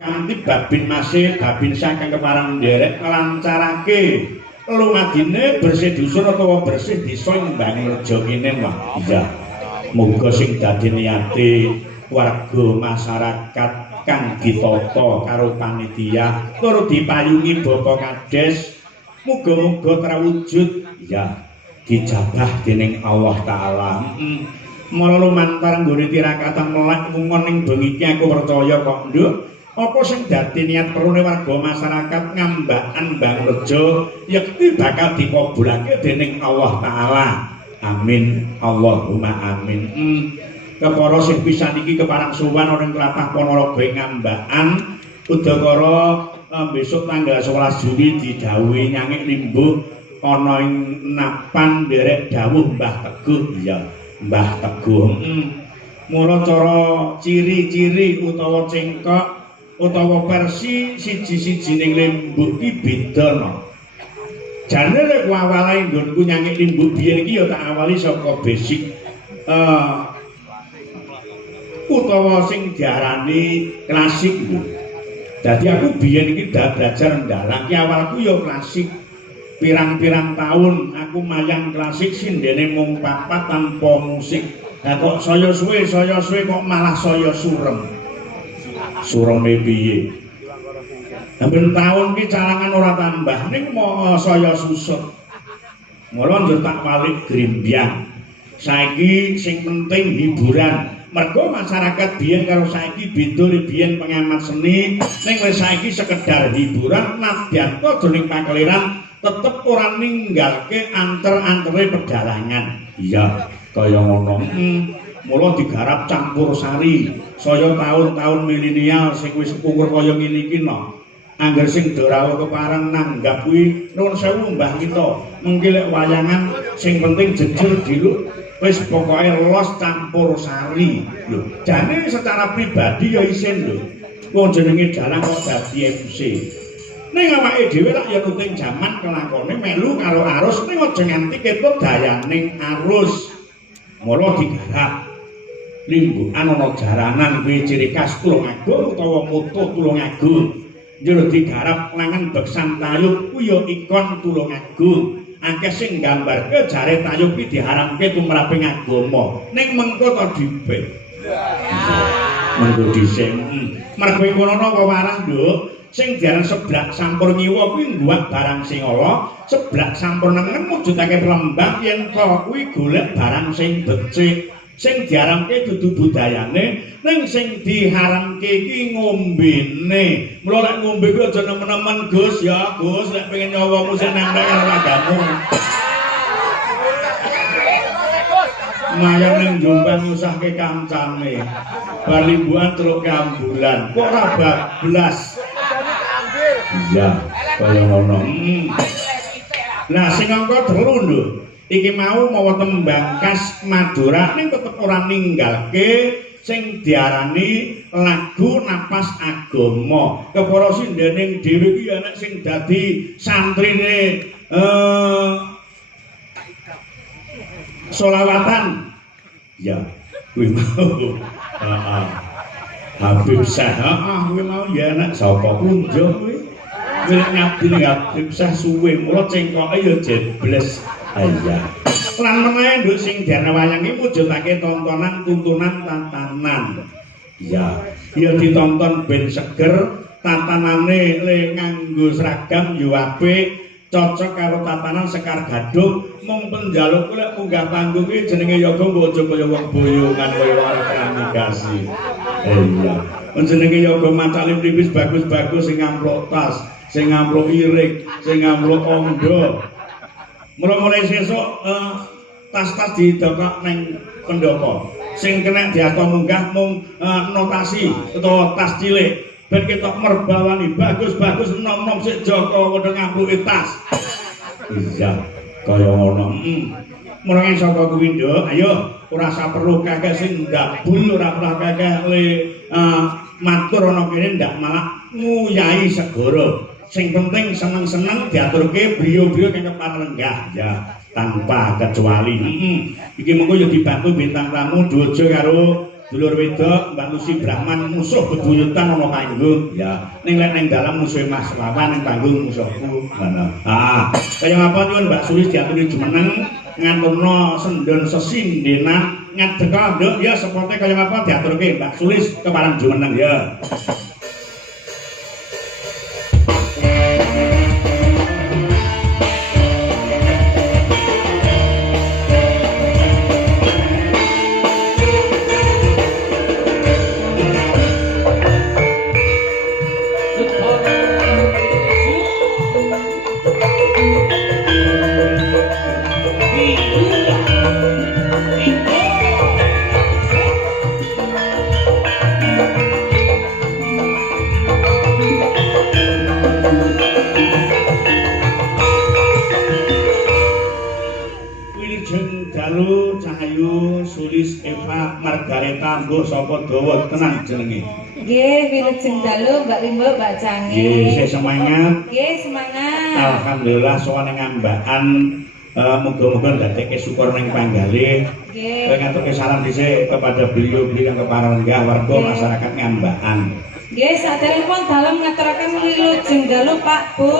kanthi babin masih babin saking keparang nderek nglancarake lumadine bersih dusun utawa bersih desa Mbang Reja kene wah iya muga sing dadi niate warga masyarakat kang ditata karo panitia tur dipayungi Bapak Kades muga-muga terwujud ya dijabah dening Allah taala. Mula lumantar nggone tirakatan melak mungon ning bengi iki aku percaya kok nduk apa sing dadi niat perune warga masyarakat ngambakan Mbang Reja yekti bakal dikabulake dening Allah taala. Amin Allahumma amin. Kepara sing pisan iki keparang sowan ana ing tlatah Ponorogo ngambakan udakara besok tanggal 11 Juli didhawuhi nyangik limbuh ana ing napan nderek dawuh Mbah Teguh ya Mbah Teguh. Mula cara ciri-ciri utawa cengkok utawa versi siji-sijining lembuh iki beda no. Jane lek awale nggonku nyangik lembuh biyen iki ya tak awali saka basic utawa sing diarani klasik. Dadi aku biyen iki belajar ndalang ki awalku ya klasik. Pirang-pirang tahun aku mayang klasik sindene mung 4 tanpa musik. Lah kok saya suwe kok malah saya surem. Sureme piye? Ben taun ki calangan ora tambah ning mau saya susut. Mula njur tak balik grimbyang. Saiki sing penting hiburan. Mergo masyarakat biyen karo saiki beda biyen pengamat seni ning wis saiki sekedar hiburan nadyan to jroning pakeliran tetep ora ninggalke anter-antere pedalangan. Iya, kaya ngono. Mula digarap campur sari. Saya tahun-tahun milenial sing wis umur kaya ngene iki no. Angger sing dorawa kepareng nanggap kuwi nuwun sewu Mbah kita. Mengki lek wayangan sing penting jejur diluk wis pokoke los campur sari. Lho, jane secara pribadi ya isin lho. Wong jenenge dalang kok dadi MC. Ning awake dhewe lak ya nuting jaman kelakone melu karo arus ning aja nganti ketut dayaning arus. Mula digarap limbuhan ana jaranan kuwi ciri khas Tulungagung utawa moto Tulungagung. Njur digarap langan beksan tayub kuwi ya ikon Tulungagung. Akeh sing nggambarke jare tayub iki diharamke tumraping agama. Ning mengko to dipek. Mengko dhisik. Mergo ngono apa warah, Nduk? Sing diaran seblak sampur ngiwa kuwi ngguwak barang sing ala, seblak sampur nengen mujudake lembang yen kok kuwi golek barang sing becik. Sing diharamke dudu budayane, ning sing diharamke iki ngombene. Mula lek ngombe kuwi aja nemen-nemen, Gus ya, Gus, lek pengen nyawamu sing nempel karo ragamu. Mayang ning Jombang nyusahke kancane. Bar limbuhan teluk ambulan. Kok ora bablas. Iya, kaya ngono. Nah, sing angka 3 lho. Iki mau mawa tembang khas Madura ning tetep ora ninggalke sing diarani lagu napas agama. Kepara sindening dhewe iki ana sing dadi santrine solawatan. Ya, kuwi mau. Heeh. Habib Syah, kuwi mau ya anak sapa kunjo kuwi. Kuwi ngabdi ning Habib Syah suwe, mula cengkoke ya jebles. Iya. Lan menawa nduk sing diarani wayang iki mujudake tontonan tuntunan tatanan. Iya, ya ditonton ben seger, tatanane le nganggo seragam yo apik, cocok karo tatanan Sekar Gadung. Mung penjaluk lek munggah panggung iki jenenge yoga mbok aja kaya wong boyongan kaya arep komunikasi. Iya. Jenenge yoga macalim tipis bagus-bagus sing ngamplok tas, sing ngamplok irik, sing ngamplok ondo. Mulai sesuk tas-tas didokok neng pendopo. Sing kena diato munggah mung notasi utawa tas cilik. Ben ketok merbawani bagus-bagus nom-nom sik Joko padha ngampluki tas. Iya, kaya ngono. Mulai saka kuwi nduk, ayo ora usah perlu kakek sing ndabul, ora perlu kakek le matur ana kene ndak malah nguyahi segara. Sing penting seneng-seneng diaturke beliau-beliau kang keparenggah ya tanpa kecuali. Iki mengko ya dibantu bintang tamu Dojo karo dulur wedok Mbak Lucy Brahman musuh bebuyutan ana panggung ya ning lek ning dalam musuh Mas Wawan ning panggung musuhku ngono kaya ngapa nyuwun Mbak Sulis diaturi jumeneng nganturna sendon sesindenan ngadeka nduk ya sepote kaya ngapa diaturke Mbak Sulis keparang jumeneng ya Margareta mbok sapa dawa tenang jenenge. Nggih, wilujeng dalu Mbak Limbo, Mbak Canggih. Nggih, isih semangat. Nggih, semangat. Alhamdulillah sowan ning ngambakan muga-muga ndadekke syukur ning panggalih. Nggih. Kowe ngaturke salam dhisik kepada beliau-beliau yang keparenggah warga masyarakat ngambakan. Nggih, saderengipun dalem ngaturaken wilujeng dalu Pak Bu.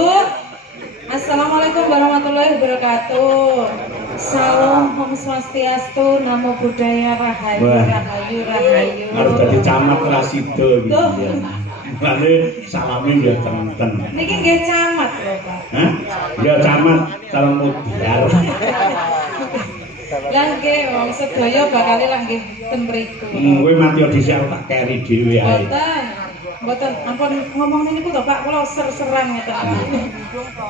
Assalamualaikum warahmatullahi wabarakatuh. Salam Om Swastiastu, Namo Buddhaya, Rahayu, Rahayu, Rahayu. Harus dadi camat ora sida iki. Lane salame ya tenten. Niki nggih camat lho, Pak. Hah? Ya camat salam mutiar. Lah nggih wong sedaya bakal lah nggih ten mriku. Kowe mati dhisik aku tak keri dhewe ae. Mboten. Mboten ampun ngomong niku to Pak, kula ser-seran ngeten.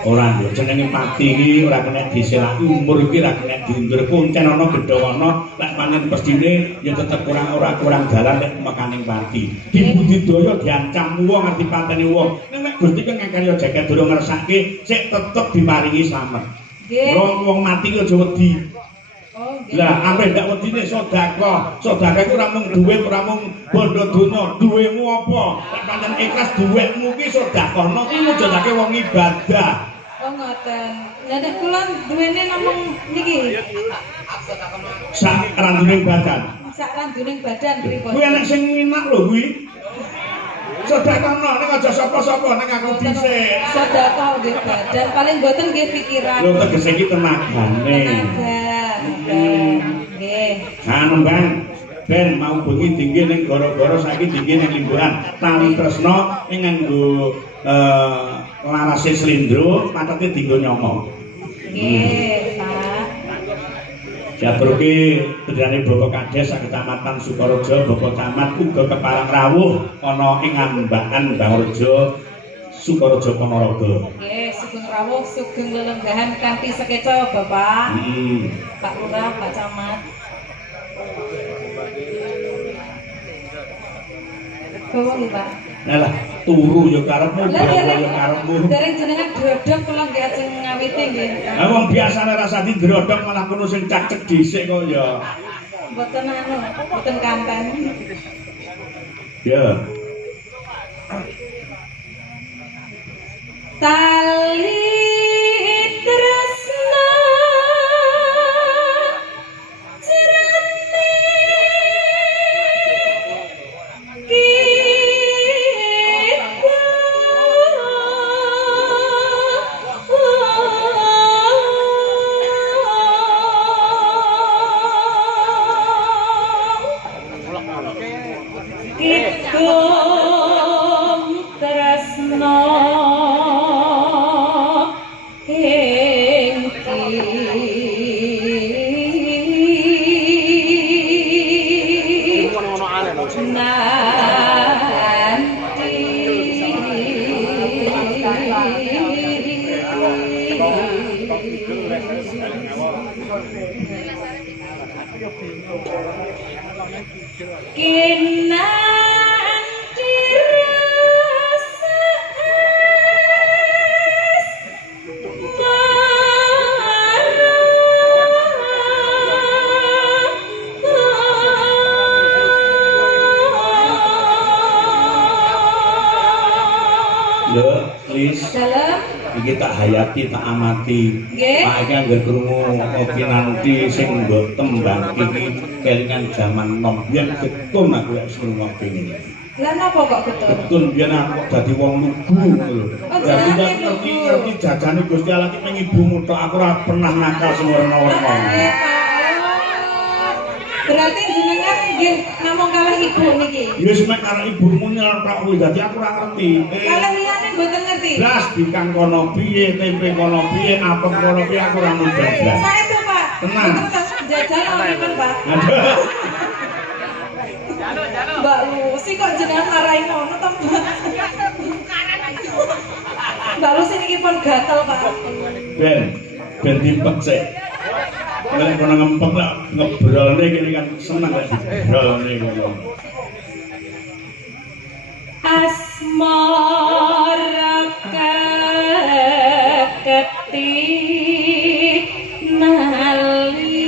Ora lho jenenge pati iki ora kena diselaki umur iki ora kena diundur kuncen ana gedhawana lek panen mestine ya tetep kurang dalan nek mekaning pati. Dibudidaya diancam wong ngerti patene wong. Nek Gusti ki ngakarya jagat durung ngersake sik tetep diparingi slamet. Nggih. Wong mati aja wedi. Oh, nggih. Lah ampe ndak wedine sedekah. Sedekah iku ora mung dhuwit, ora mung bondo donya. Duwemu apa? Nek pancen ikhlas duwitmu ki sedekahno ki mujudake wong ibadah. Oh ngoten. Lah nek kula duwene namung niki. Sak randuning badan. Sak randuning badan pripun? Kuwi enek sing minak lho kuwi. Sedekahno ning aja sapa-sapa ning aku dhisik. Sedekah nggih badan, paling mboten nggih pikiran. Lho tegese iki tenagane. Nggih. Anu Bang, ben mau bengi dingge ning gara-gara saiki dingge ning limbuhan. Tali tresno ning nganggo larase slendro, patete dienggo nyomo. Nggih, Pak. Jaturuki bedrane Bapa Kades sak Kecamatan Sukorejo, Bapa Camat uga keparang rawuh ana ing Ambakan Bangrejo, Sukorejo Ponorogo. Nggih, sugeng rawuh, sugeng lelenggahan kanthi sekeca Bapak. Pak Lurah, Pak Camat. Bawa nggih, Pak. Nah, turu ya karepmu, Lah ya karepmu. dereng jenengan drodhok kula nggih ajeng ngawiti nggih. Lah wong biasane rasa didrodhok malah kono sing cacek dhisik kok ya. Mboten anu, mboten kanten. Ya. Tali tresna jerane Lho, Lis. Dalam. Iki tak hayati, tak amati. Nggih. Pak iki anggere krungu Kinanti sing nggo tembang iki kelingan jaman nom. Yen getun aku lek ngrungokke ngene iki. Lah napa kok betul? Getun biyen aku dadi wong lugu ngono. Oh, Dadi jane ngerti jajane Gusti Allah iki pengibumu tok aku ora pernah nakal sing werna-werna. Eh, Pak. Berarti jenengan nggih namung kalah ibu niki. Ya wis mek karo ibumu nyelontok kuwi dadi aku ora ngerti. Kalah liyane mboten ngerti. Blas dikang kono piye, tempe kono piye, apem kono piye aku ora ngerti blas. Saestu, Pak. Tenang. Jajan omongan, Pak. Aduh. Mbak Lucy kok jenengan marahi ngono to, Mbak? Mbak Lucy niki pun gatel, Pak. Ben dipek sik. Nek kono ngempek lah ngebrolne kene kan seneng lek dibrolne ngono. Asmara keketi nali.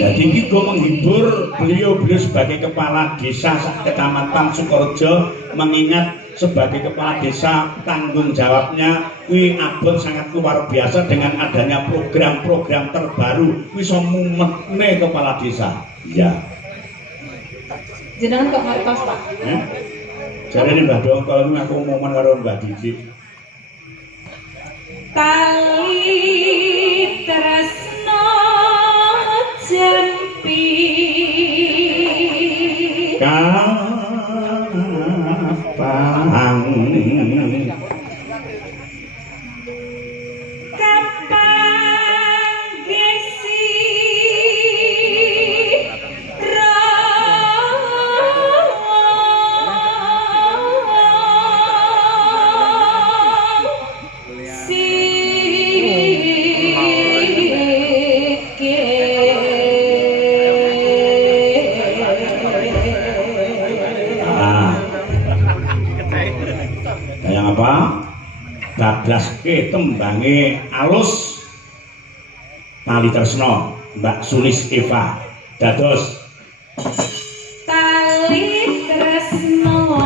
Jadi iki go menghibur beliau sebagai kepala desa Kecamatan Sukorejo, mengingat sebagai kepala desa tanggung jawabnya kuwi abot sangat luar biasa dengan adanya program-program terbaru iso mumetne kepala desa. Iya. Jenengan kok ngertos, Pak? Jarene Mbah Dongkol iki aku momen karo Mbah Didi. Tali tresno jempi Kapang gesi Dadraske tembange alus Tali Tresno Mbak Sulis Eva dados Tali tresno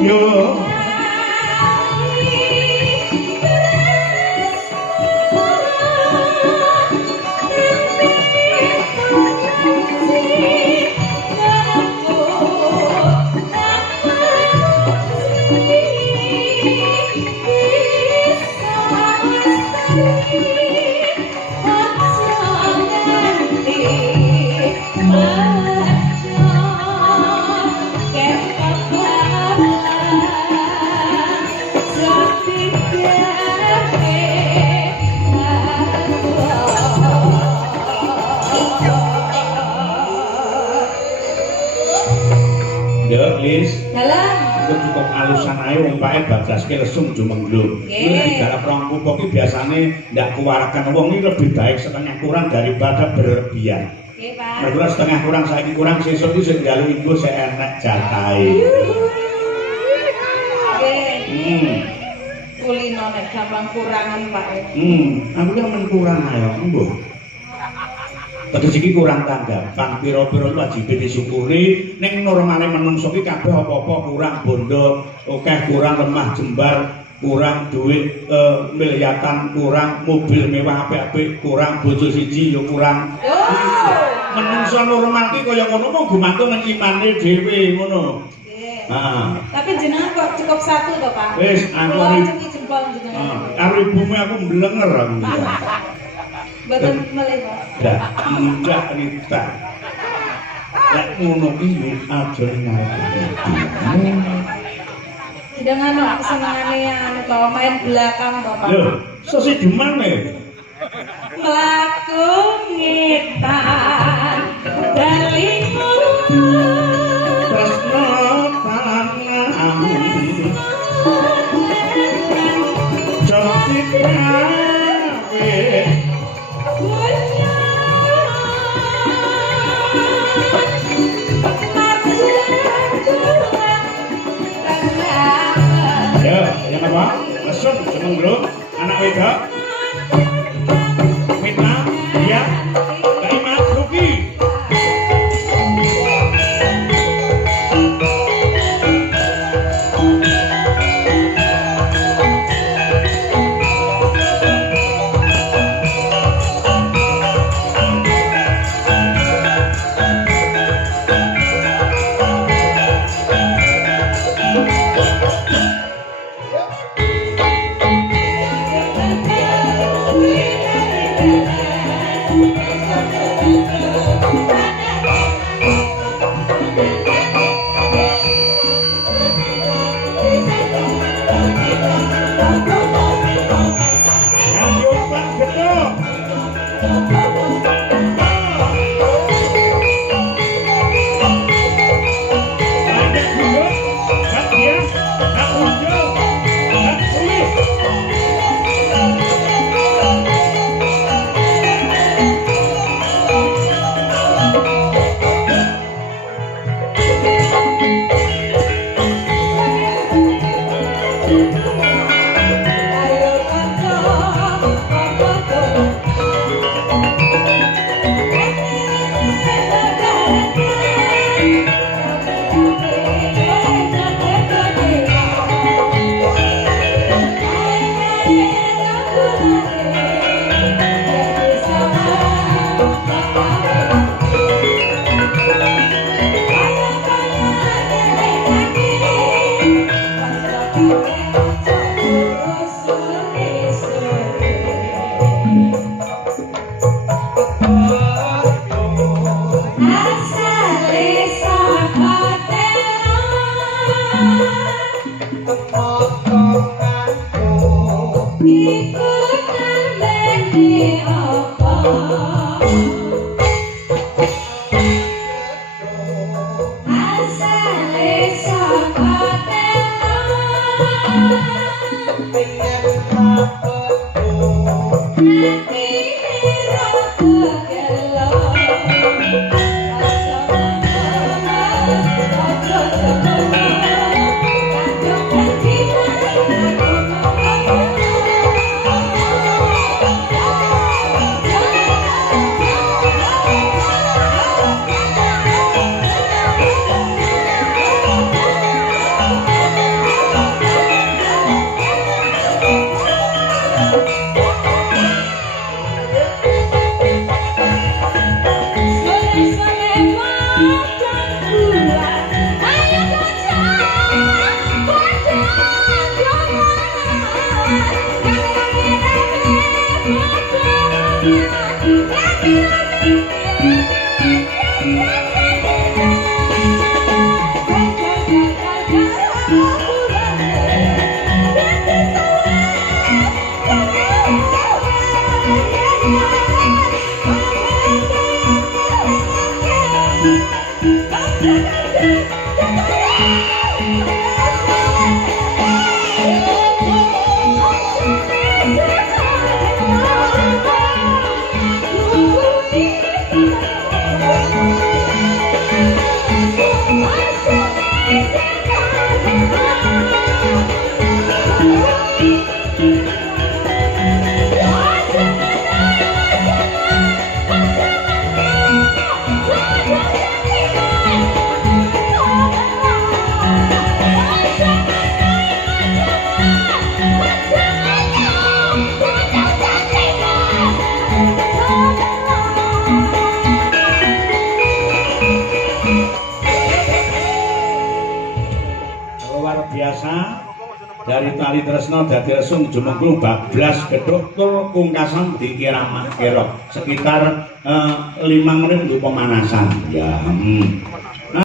jroning rasa lesung jumenglung. Iki garap rong kupok iki biasane ndak kuwaraken wong iki lebih baik setengah kurang daripada berlebihan. Nggih, Pak. Mergo setengah kurang saiki kurang sesuk iki sing njalu iku sik enek jatahe. Nggih. Kula nek gampang kurangan Pak. Aku yang kurang ayo, mbuh. Terus iki kurang tanggapan, pira-pira wajib disyukuri. Ning normale menungso ki kabeh apa-apa kurang bondo, akeh kurang lemah jembar, kurang duit miliatan, kurang mobil mewah apik-apik, kurang bojo siji ya kurang. Menungso normal ki kaya ngono mung gumantung nang imane dhewe ngono. Nggih. Tapi jenengan kok cukup satu to, Pak? Wis, aku cuci jempol jenengan. Karo ibumu aku mblenger aku. Boten melih, Pak. Enggak Rita. Lek ngono iki aja ngarep ibumu. Dengan kesenengane anu to main belakang to, Pak. Lho, sesi demane. Mlaku ngetan dalingu tresno tanam. Jati kawe ya, yang apa? Lesep, seneng bro, anak wedok. Mita, dia, Kak Imas, Ruki. luar biasa. Dari tali tresno dadi resung jumengkul bablas gedhok tur pungkasan dikira-kira sekitar 5 menit untuk pemanasan ya.